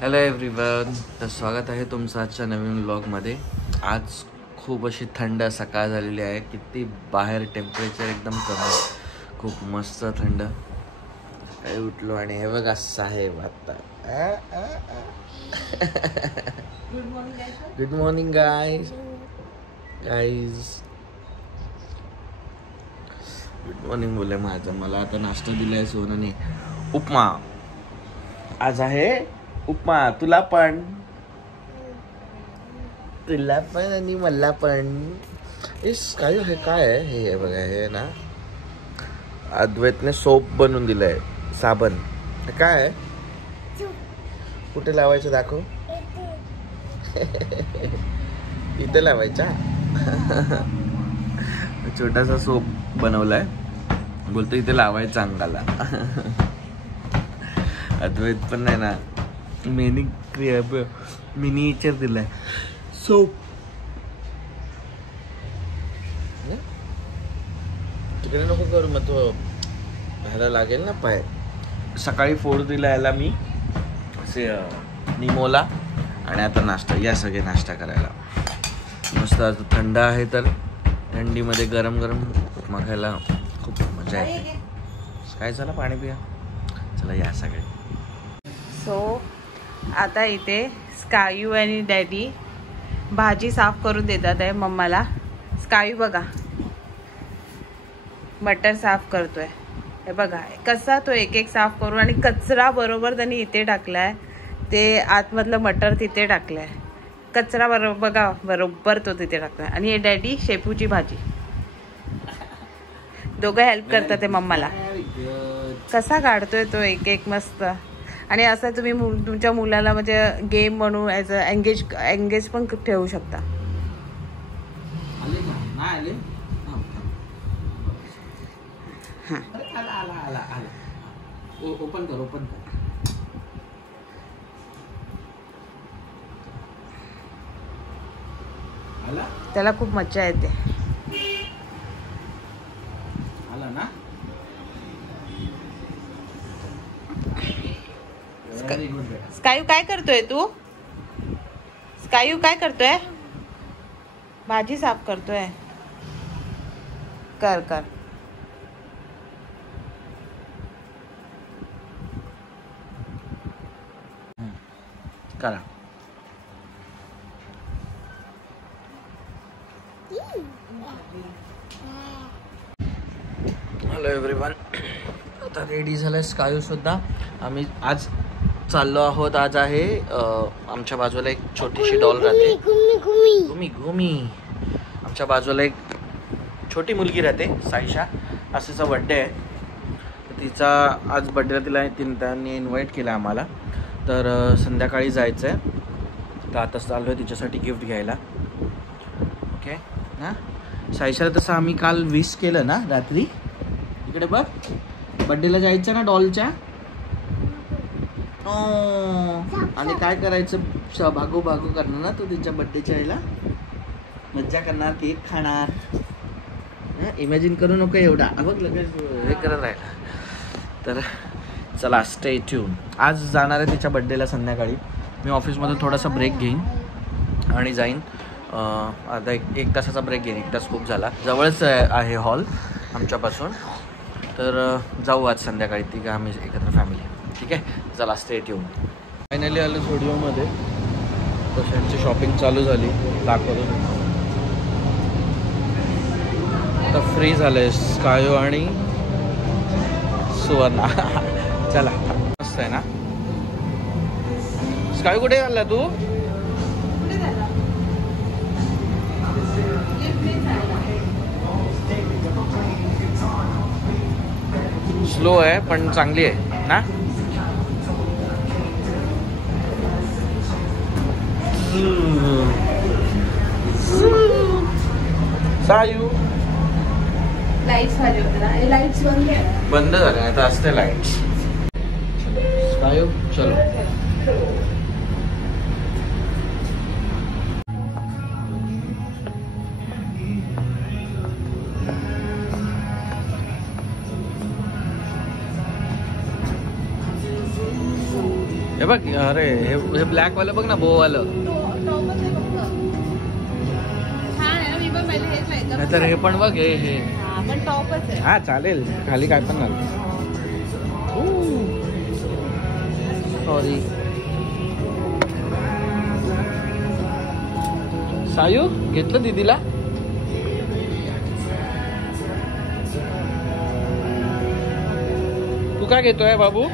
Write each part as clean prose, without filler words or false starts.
Hello everyone, तर स्वागत आहे तुमचं आजच्या नवीन व्लॉगमध्ये. आज खूप अशी थंड सकाळ झालेली आहे. किती बाहेर टेम्परेचर एकदम कमी, खूप मस्त थंड. काही उठलो आणि हे बघा साहेब आता. Good morning guys. Good morning बोले माझं. मला आता नाश्ता दिलाय सोनाने, उपमा. आज आहे उपमा. तुला पण आणि मला पण. काय हे काय आहे हे बघा. हे ना अद्वैतने सोप बनवून दिलाय, साबण. काय आहे? कुठे लावायचं दाखव. इथे लावायचा. छोटासा सोप बनवलाय, बोलतो इथे लावायचा अंगाला. अद्वैत पण नाही ना, मिनीचर दिलाय सोप. तिकडे नको करू, मग तो ह्याला लागेल ना पाय. सकाळी फोड दिला याला मी असे निमोला. आणि आता नाश्ता, या सगळे नाश्ता करायला. मस्त आज थंड आहे, तर थंडीमध्ये गरम गरम उपमा खायला खूप मजा येते. काय झालं, पाणी पिया. चला या सगळे. सो आता इथे स्कायू आणि डॅडी भाजी साफ करून देतात आहे मम्माला. स्कायू बघा मटर साफ करतोय. हे बघा कसा तो एक एक साफ करून, आणि कचरा बरोबर त्यांनी इथे टाकलाय. ते आतमधलं मटर तिथे टाकलंय. कचरा बरोबर बघा, बरोबर तो तिथे टाकलाय. आणि हे डॅडी शेपूची भाजी. दोघं हेल्प करतात ते मम्माला. कसा काढतोय तो एक एक मस्त. आणि असं तुम्ही तुमच्या मुलाला म्हणजे गेम म्हणून ॲज अ एंगेज पण ठेवू शकता. ओपन कर. त्याला खूप मज्जा येते. आला ना. स्कायू काय करतोय तू? स्कायू काय करतोय? भाजी साफ करतोय. कर कर. करा. हॅलो एव्हरीवन, आता रेडी झालं स्कायू सुद्धा. आम्ही आज चाललो आहोत. आज आहे आमच्या बाजूला एक छोटीशी डॉल राहते. घुमी. आमच्या बाजूला एक छोटी मुलगी राहते, साईशा. आशीचा बड्डे आहे. तिचा आज बड्डेला त्यांनी इन्व्हाइट केलं आम्हाला. तर संध्याकाळी जायचं आहे. तर आता चाललो आहे तिच्यासाठी गिफ्ट घ्यायला. ओके ना. साईशाला तसं आम्ही काल विश केलं ना रात्री. इकडे बघ, बड्डेला जायचं ना डॉलच्या. आणि काय करायचं, भागू करणार ना तू तिच्या बड्डेच्या वेळेला. मज्जा करणार, केक खाणार. इमॅजिन करू नको एवढा. बघ लगेच हे करत राहिला. तर चला, स्टे ट्यून. आज जाणार आहे तिच्या बड्डेला संध्याकाळी. मी ऑफिसमधून थोडासा ब्रेक घेईन आणि जाईन. आता एक तासाचा ब्रेक घेईन. 1 तास खूप झाला. जवळच आहे हॉल आमच्यापासून. तर जाऊ आज संध्याकाळी तिघं आम्ही एकत्र फॅमिली. ठीक आहे, चला स्टे ट्यून. फायनली आलो स्टुडिओमध्ये. तशांची शॉपिंग चालू झाली. दाखवतो. आता फ्री झालंय स्कायो आणि सुवर्णा. चला, मस्त आहे ना. स्कायो कुठे आला तू? स्लो आहे पण चांगली आहे ना. सायू लाईट्स भारी होते ना. लाईट्स बंद झाले, आता असते लाईट्स. सायू चलो. हे बघ अरे हे ब्लॅक वालं बघ ना, बो वालं. नाहीतर हे पण बघ, हे हा चालेल, खाली काय पण घाल. सॉरी सायू, घेतलं दीदीला. तू काय घेतोय बाबू?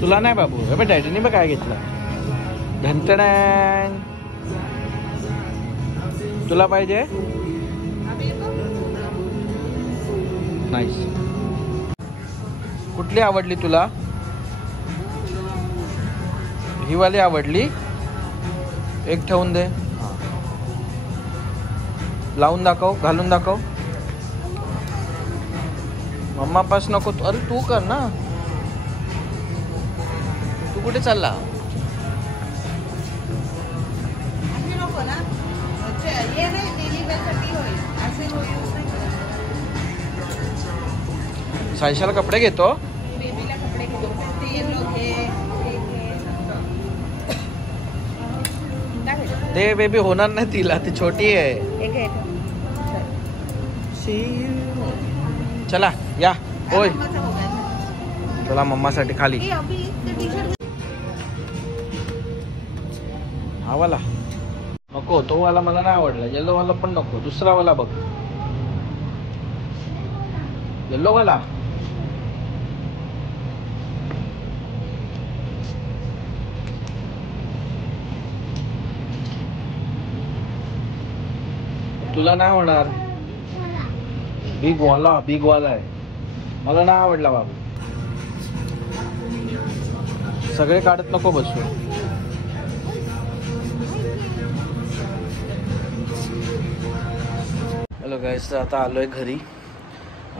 तुला नाही बाबू, हे बघ डॅडीने बघ काय घेतलं. धनटण. तुला पाहिजे? नाईस. कुठली आवडली तुला? ही वाली आवडली? एक ठेवून दे. लावून दाखव, घालून दाखव. मम्मा पास नको. अरे तू कर ना. तू कुठे चालला? सायशाला कपडे घेतो. ते बेबी होणार नाही तिला, ती छोटी आहे. चला या. होय चला मम्मासाठी खाली. हा वाला नको, तो वाला मला नाही आवडला. येलो वाला पण नको, दुसरा वाला बघ. येलो वाला. तुला नाही होणार. बिग वाला आहे. मला नाही आवडला बाबू. सगळे काढत नको बसू. हॅलो गाईस, आता आलोय घरी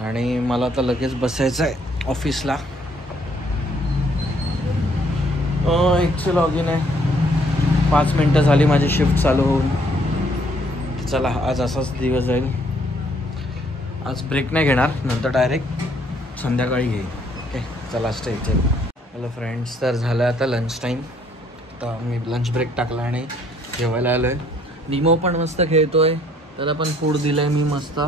आणि मला आता लगेच बसायचं आहे ऑफिसला. एकशे लॉग इन आहे. 5 मिनटं झाली माझी शिफ्ट चालू होऊन. चला आज असाच दिवस जाईल. आज ब्रेक नाही घेणार, नंतर डायरेक्ट संध्याकाळी घेईन. ओके चला स्टे इथे. हॅलो फ्रेंड्स, तर झालं आता लंच टाईम. आता मी लंच ब्रेक टाकला आणि जेवायला आलो आहे. निमो पण मस्त खेळतोय, त्याला पण फूड दिलं आहे मी मस्त.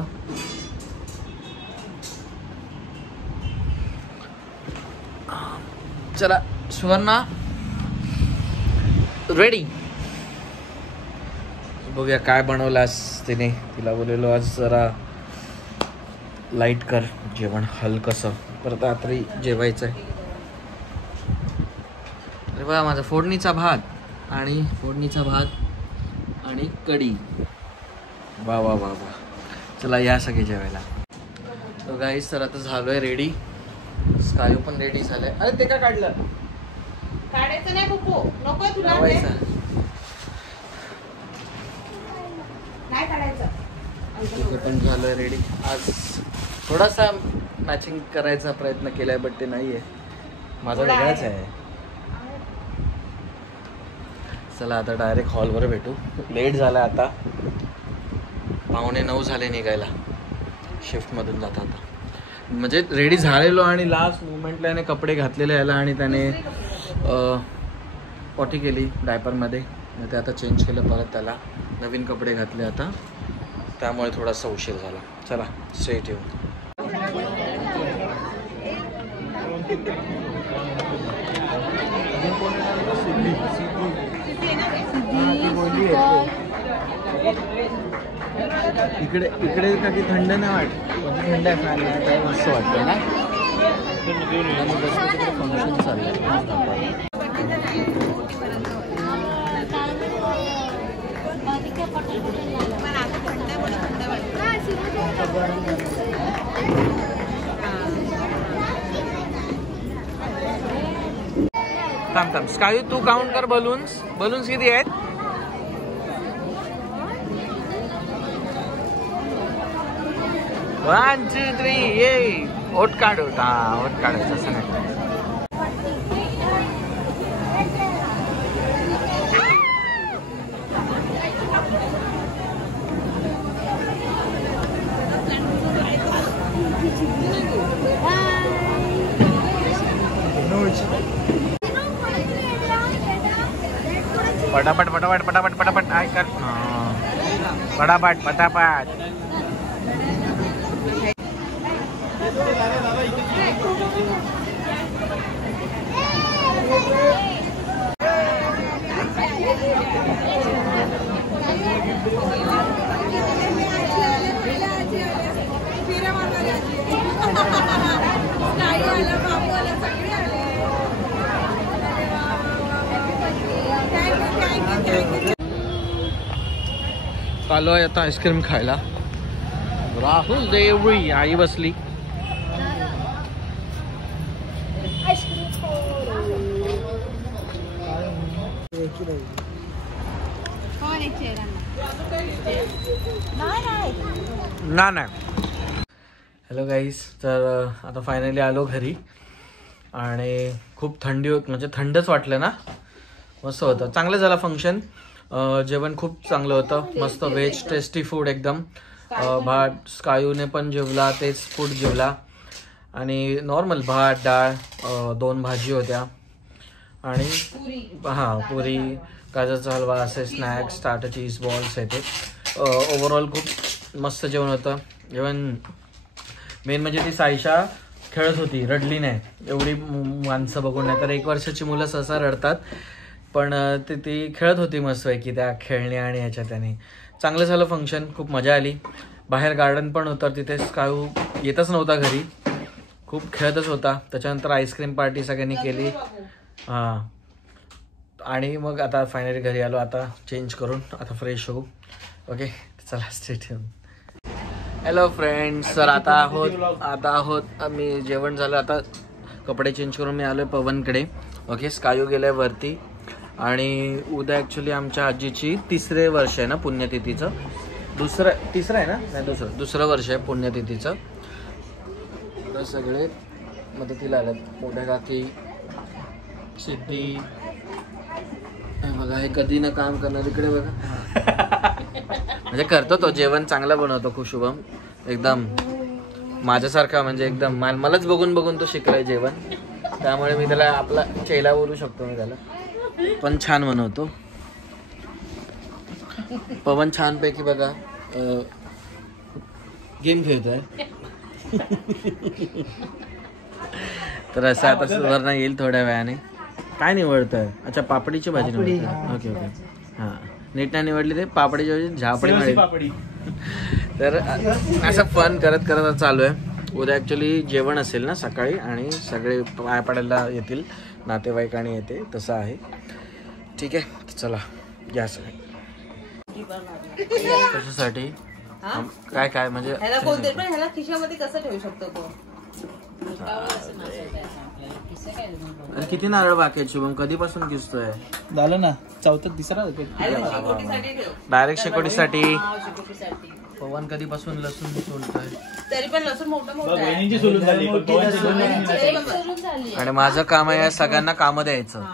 चला सुवर्णा रेडी. बघूया काय बनवलास तिने. तिला बोललेलो आज जरा लाईट कर जेवण, हलकसं. परत रात्री जेवायचं आहे. अरे बा, माझा फोडणीचा भात आणि कढी. वा वा वा वा. चला या सगळे जेवायला. तो गाईस तर आता झालोय रेडी. स्कायू पण रेडी झालंय. अरे ते का काढलं? काढायचं नाही पप्पू, नको तुला. नाही काढायचं. तिथे पण झालोय रेडी. आज थोडासा मॅचिंग करायचा प्रयत्न केलाय, बट ते नाहीये. माझा वेगळाच आहे. चला आता डायरेक्ट हॉलवर भेटू. लेट झाला आता, 8:45 झाले निघायला शिफ्टमधून जाता. आता म्हणजे रेडी झालेलो आणि लास्ट मुमेंटला याने कपडे घातलेले याला आणि त्याने पॉटी केली डायपरमध्ये. ते आता चेंज केलं, परत त्याला नवीन कपडे घातले आता, त्यामुळे थोडासा उशीर झाला. चला स्ट्रेट येऊ. इकडे का की थंड नाही वाटत? थंड आहे, फॅन आहे, मस्त वाटतं ना. फंक्शन चाललंय. थांब स्कायू, तू काउंट कर बलून्स किती आहेत? One two three. ये ओट काढ. ओट काढायचं असं नाही. पटापट पटापट पटापट पटापट काय कर पटापट पटापट. चालू आहे आता आईस्क्रीम खायला. राहुल देवरी आई बसली. नाही. हॅलो गाईज, तर आता फायनली आलो घरी आणि खूप थंडी म्हणजे थंडच वाटलं ना. मस्त होतं, चांगलं झालं फंक्शन. जेवण खूप चांगलं होतं, मस्त व्हेज टेस्टी फूड एकदम. भात स्कायूने पण जेवला, तेच फूड जेवला. आणि नॉर्मल भात डाळ, 2 भाजी होत्या आणि हां पुरी, गाजरचा हलवा, असे स्नॅक्स, स्टार्टर, चीज बॉल्स आहे ते. ओव्हरऑल खूप मस्त जेवण होतं. जेवण मेन म्हणजे ती सायशा खेळत होती, रडली नाही. एवढी माणसं बघून, नाही तर 1 वर्षाची मुलं सहसा रडतात, पण ती खेळत होती मस्तपैकी त्या खेळण्या आणि ह्याच्या त्याने. चांगलं झालं फंक्शन, खूप मजा आली. बाहेर गार्डन पण होतं, तिथे स्कायू येतच नव्हता घरी, खूप खेळतच होता. त्याच्यानंतर आईस्क्रीम पार्टी सगळ्यांनी केली. हां, आणि मग आता फायनली घरी आलो. आता चेंज करून आता फ्रेश होऊ. ओके, चला स्टे ट्यून. हॅलो फ्रेंड्स, तर आता आहोत आम्ही, जेवण झालं, आता कपडे चेंज करून मी आलो आहे पवनकडे. ओके, स्कायू गेलं आहे वरती. आणि उद्या ॲक्च्युली आमच्या आजीची 3रे वर्ष आहे ना पुण्यतिथीचं. तिसरं आहे ना, नाही दुसरं वर्ष आहे पुण्यतिथीचं. तर सगळे मदतीला आल्यात. मोठ्या काकी, सिद्धी, बघा हे कधी ना काम करणार. इकडे बघा, म्हणजे करतो तो, जेवण चांगलं बनवतो खूप. शुभम एकदम माझ्यासारखा, म्हणजे एकदम मलाच बघून तो शिकलाय जेवण, त्यामुळे मी त्याला आपला चेला बोलू शकतो. मी त्याला पण छान बनवतो. पवन छानपैकी बघा गेम खेळतोय. तर असं आता सुधारणा येईल थोड्या वेळाने. काय निवडतोय? अच्छा, पापडीची भाजी निवडतोय. ओके ओके, हां नीट नाही निवडली ते. पापडीची भाजी झापडी मिळेल. तर असं फन करत करत चालू आहे. उद्या ॲक्च्युली जेवण असेल ना सकाळी, आणि सगळे पाय पडायला येतील, नातेवाईक आणि येते, तसं आहे. ठीक आहे, चला या सगळे. कशासाठी काय काय म्हणजे खिशामध्ये कसं ठेवू शकतो? किती नारळ बाकी आहे शुभम? कधीपासून किसतोय? झालं ना, 4-3 डायरेक्ट शेकोटीसाठी. पवन कधीपासून लसूण सोलतोय? तरी पण लसूण मोठं आणि माझं काम आहे सगळ्यांना काम द्यायचं.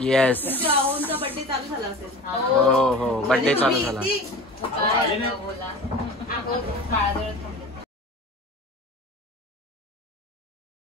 येस, बर्थडे चालू झाला असेल. हो हो, बर्थडे चालू झाला.